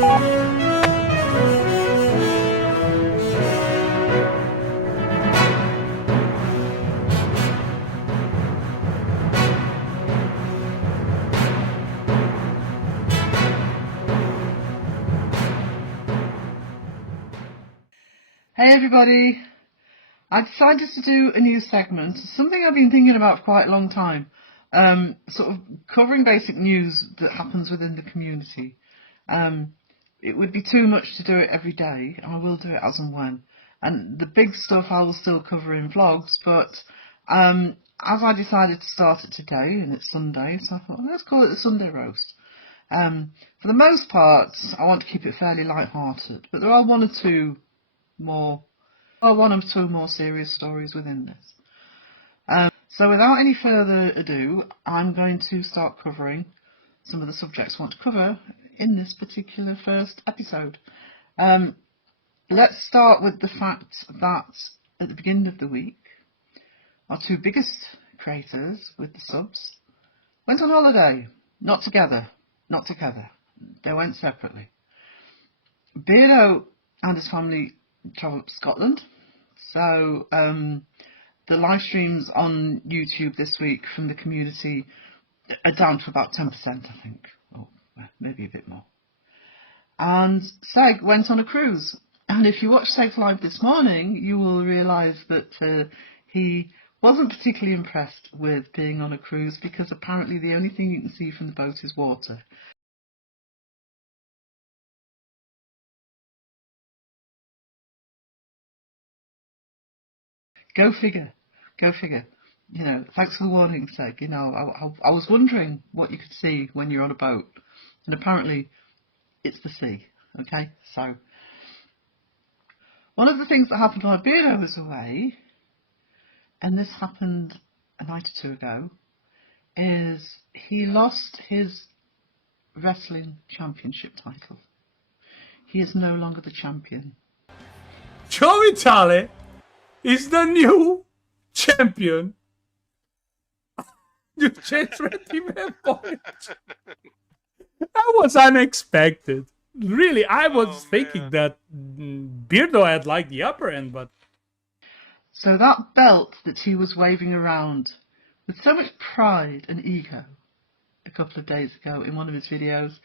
Hey everybody, I decided to do a new segment, something I've been thinking about for quite a long time, sort of covering basic news that happens within the community. It would be too much to do it every day, and I will do it as and when. And the big stuff I will still cover in vlogs, but as I decided to start it today, and it's Sunday, so I thought, well, let's call it the Sunday roast. For the most part, I want to keep it fairly light-hearted, but there are one or two more serious stories within this. So without any further ado, I'm going to start covering some of the subjects I want to cover in this particular first episode. Let's start with the fact that at the beginning of the week, our two biggest creators with the subs went on holiday. Not together. They went separately. Beardo and his family travelled to Scotland. So the live streams on YouTube this week from the community are down to about 10%, I think, or maybe a bit more. And Seg went on a cruise. And if you watch Seg's live this morning, you will realise that he wasn't particularly impressed with being on a cruise, because apparently the only thing you can see from the boat is water. Go figure. You know, thanks for the warning, Seg. You know, I was wondering what you could see when you're on a boat, and apparently it's the sea. Okay, so one of the things that happened while Beardo was away, and this happened a night or two ago, is he lost his wrestling championship title. He is no longer the champion. Joe Vitali is the new champion. You changed Randy point. That was unexpected. Really, I was thinking that Beardo had like the upper end, but... So that belt that he was waving around with so much pride and ego a couple of days ago in one of his videos.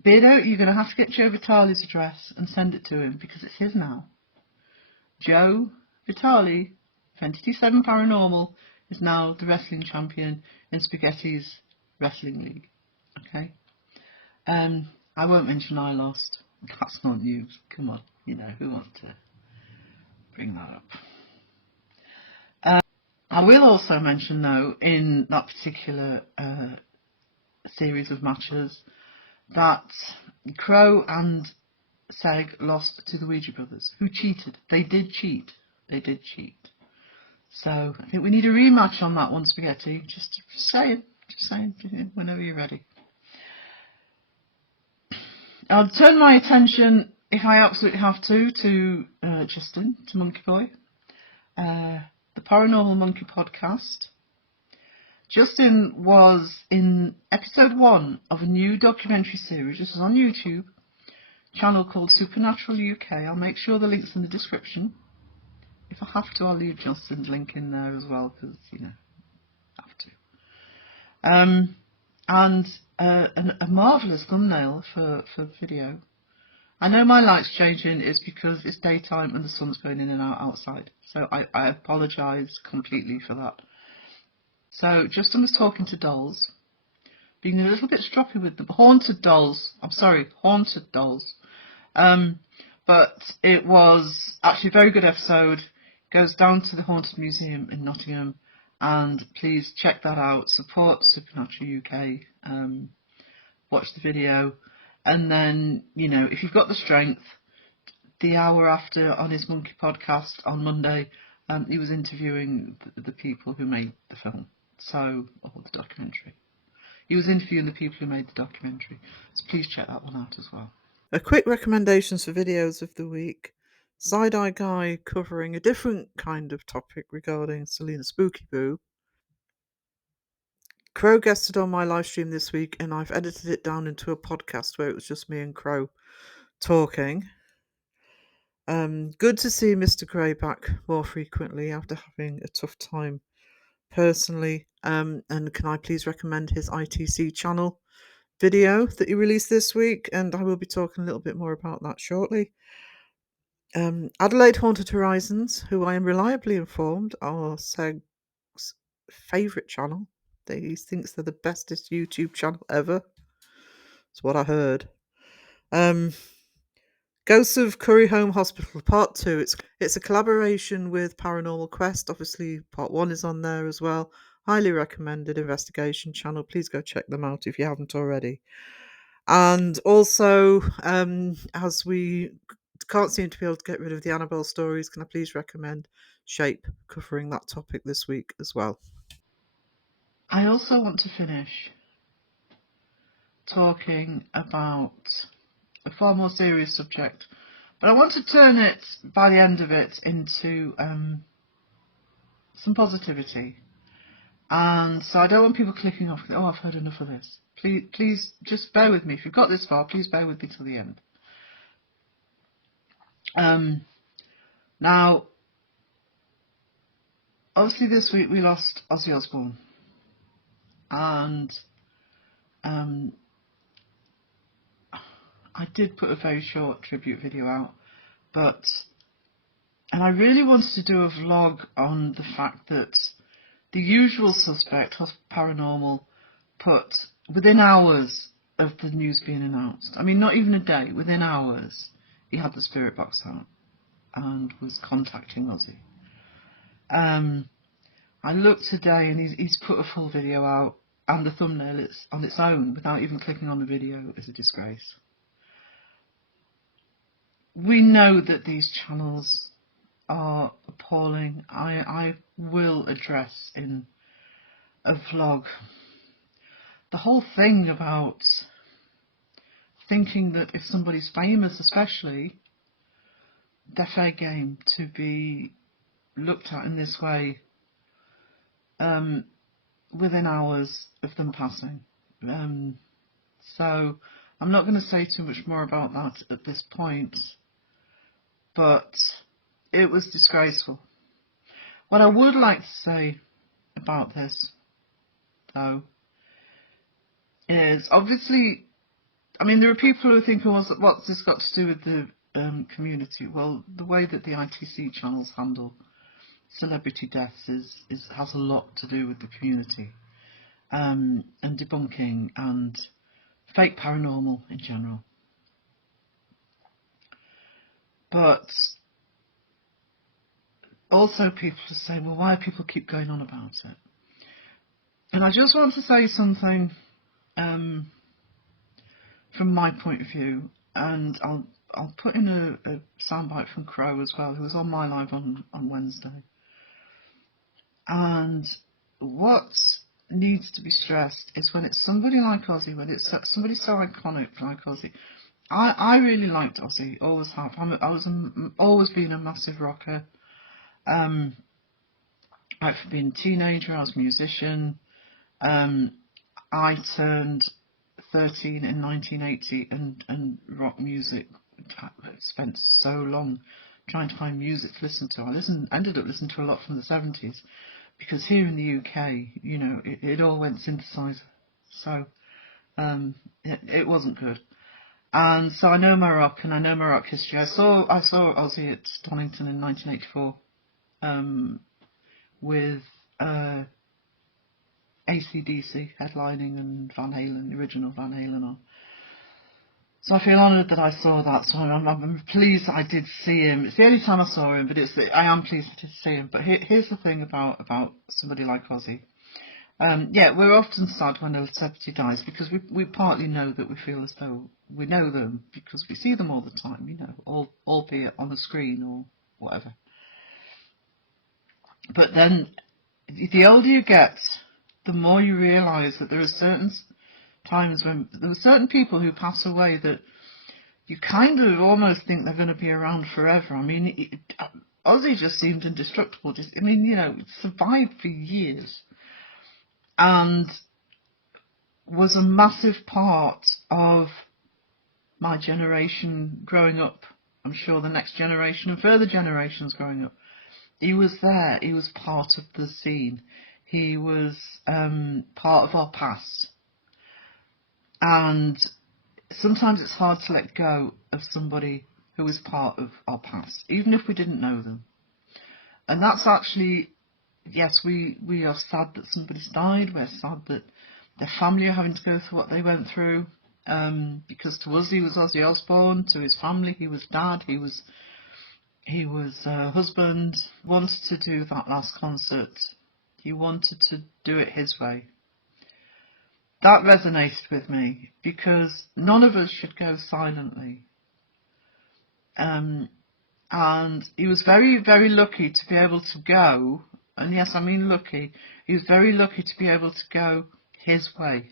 Beardo, you're going to have to get Joe Vitali's address and send it to him, because it's his now. Joe Vitali, 2027 Paranormal, is now the wrestling champion in Spaghetti's Wrestling League. Okay? I won't mention I lost. That's not news. Come on, you know, who wants to bring that up? I will also mention, though, in that particular series of matches, that Crow and Seg lost to the Ouija brothers, who cheated. They did cheat. So I think we need a rematch on that one, Spaghetti. Just saying, whenever you're ready. I'll turn my attention, if I absolutely have to Justin, to Monkey Boy, the Paranormal Monkey podcast. Justin was in episode 1 of a new documentary series. This is on YouTube, channel called Supernatural UK. I'll make sure the link's in the description. If I have to, I'll leave Justin's link in there as well, because, you know, I have to. And a marvellous thumbnail for the video. I know my light's changing is because it's daytime and the sun's going in and out outside. So I apologise completely for that. So Justin was talking to dolls, being a little bit stroppy with them. Haunted dolls. But it was actually a very good episode. Goes down to the Haunted Museum in Nottingham, and please check that out. Support Supernatural UK. Watch the video, and then, you know, if you've got the strength, the hour after on his Monkey podcast on Monday, he was interviewing the people who made the film. So, or the documentary. He was interviewing the people who made the documentary. So please check that one out as well. A quick recommendations for videos of the week. Side-Eye Guy covering a different kind of topic regarding Selena Spooky Boo. Crow guested on my live stream this week, and I've edited it down into a podcast where it was just me and Crow talking. Good to see Mr. Gray back more frequently after having a tough time personally. And can I please recommend his ITC channel video that he released this week? And I will be talking a little bit more about that shortly. Adelaide Haunted Horizons, who I am reliably informed are Seg's favourite channel. He thinks they're the bestest YouTube channel ever. That's what I heard. Ghosts of Curry Home Hospital Part 2. It's a collaboration with Paranormal Quest. Obviously, Part 1 is on there as well. Highly recommended investigation channel. Please go check them out if you haven't already. And also, as we can't seem to be able to get rid of the Annabelle stories, can I please recommend Shape covering that topic this week as well? I also want to finish talking about a far more serious subject, but I want to turn it, by the end of it, into some positivity. And so I don't want people clicking off, oh, I've heard enough of this. Please just bear with me. If you've got this far, please bear with me till the end. Now, obviously this week we lost Ozzy Osbourne. And I did put a very short tribute video out, and I really wanted to do a vlog on the fact that the usual suspect, Paranormal, put within hours of the news being announced, I mean not even a day, within hours, he had the spirit box out and was contacting Ozzy. I looked today and he's put a full video out, and the thumbnail is on its own without even clicking on the video is a disgrace. We know that these channels are appalling. I will address in a vlog the whole thing about thinking that if somebody's famous, especially, they're fair game to be looked at in this way within hours of them passing. So I'm not going to say too much more about that at this point, but it was disgraceful. What I would like to say about this, though, is obviously, I mean, there are people who think, well, what's this got to do with the community? Well, the way that the ITC channels handle celebrity deaths has a lot to do with the community, and debunking and fake paranormal in general. But also people are saying, well, why do people keep going on about it? And I just want to say something from my point of view, and I'll put in a soundbite from Crow as well, who was on my live on Wednesday. And what needs to be stressed is when it's somebody like Ozzy, when it's somebody so iconic like Ozzy. I really liked Ozzy, always have. Always been a massive rocker. Right from being a teenager, I was a musician. I turned 13 in 1980, and rock music, spent so long trying to find music to listen to. I ended up listening to a lot from the 70s, because here in the UK, you know, it all went synthesizer, so it wasn't good. And so I know my rock, and I know my rock history. I saw Ozzy at Donington in 1984 with AC/DC headlining and Van Halen, the original Van Halen on. So I feel honoured that I saw that. So I'm pleased I did see him. It's the only time I saw him, but I am pleased to see him. But here's the thing about somebody like Ozzy. Yeah, we're often sad when a celebrity dies, because we partly know that we feel as though we know them because we see them all the time, you know, albeit on a screen or whatever. But then, the older you get, the more you realise that there are certain times when there were certain people who pass away that you kind of almost think they're going to be around forever. I mean, Aussie just seemed indestructible. Survived for years and was a massive part of my generation growing up. I'm sure the next generation and further generations growing up. He was there. He was part of the scene. He was part of our past. And sometimes it's hard to let go of somebody who is part of our past, even if we didn't know them. And that's actually, yes, we are sad that somebody's died. We're sad that their family are having to go through what they went through. Because to us he was Ozzy Osbourne, to his family he was dad, he was husband. Wanted to do that last concert. He wanted to do it his way. That resonated with me because none of us should go silently. And he was very, very lucky to be able to go, and yes, I mean lucky, he was very lucky to be able to go his way.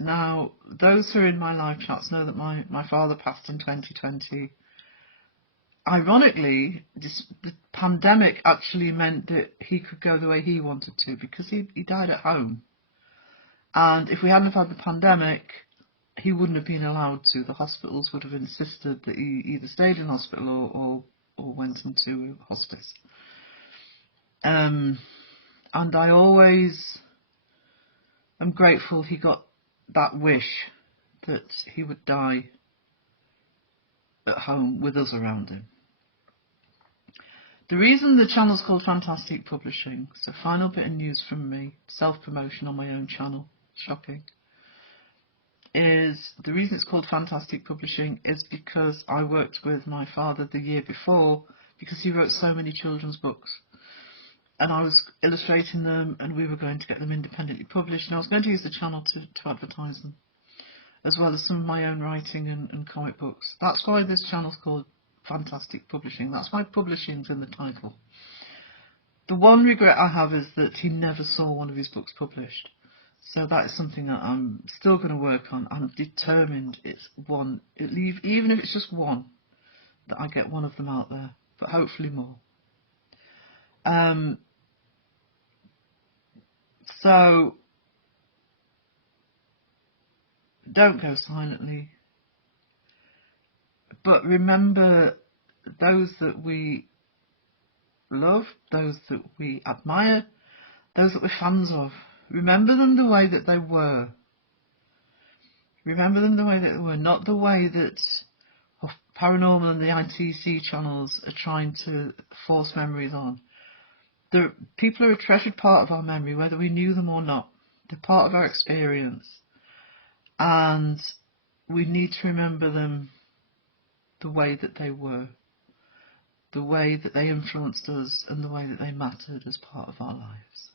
Now, those who are in my live chats know that my father passed in 2020. Ironically, the pandemic actually meant that he could go the way he wanted to because he died at home. And if we hadn't had the pandemic, he wouldn't have been allowed to. The hospitals would have insisted that he either stayed in hospital or went into hospice. And I always am grateful he got that wish that he would die at home with us around him. The reason the channel's called Fantastic Publishing, so final bit of news from me, self-promotion on my own channel, shocking, is the reason it's called Fantastic Publishing is because I worked with my father the year before because he wrote so many children's books. And I was illustrating them and we were going to get them independently published and I was going to use the channel to advertise them, as well as some of my own writing and comic books. That's why this channel's called Fantastic Publishing. That's why publishing's in the title. The one regret I have is that he never saw one of his books published. So that is something that I'm still going to work on. I'm determined it's one, even if it's just one, that I get one of them out there, but hopefully more. So don't go silently, but remember those that we love, those that we admire, those that we're fans of. Remember them the way that they were. Remember them the way that they were, not the way that Paranormal and the ITC channels are trying to force memories on. People are a treasured part of our memory, whether we knew them or not. They're part of our experience. And we need to remember them the way that they were, the way that they influenced us, and the way that they mattered as part of our lives.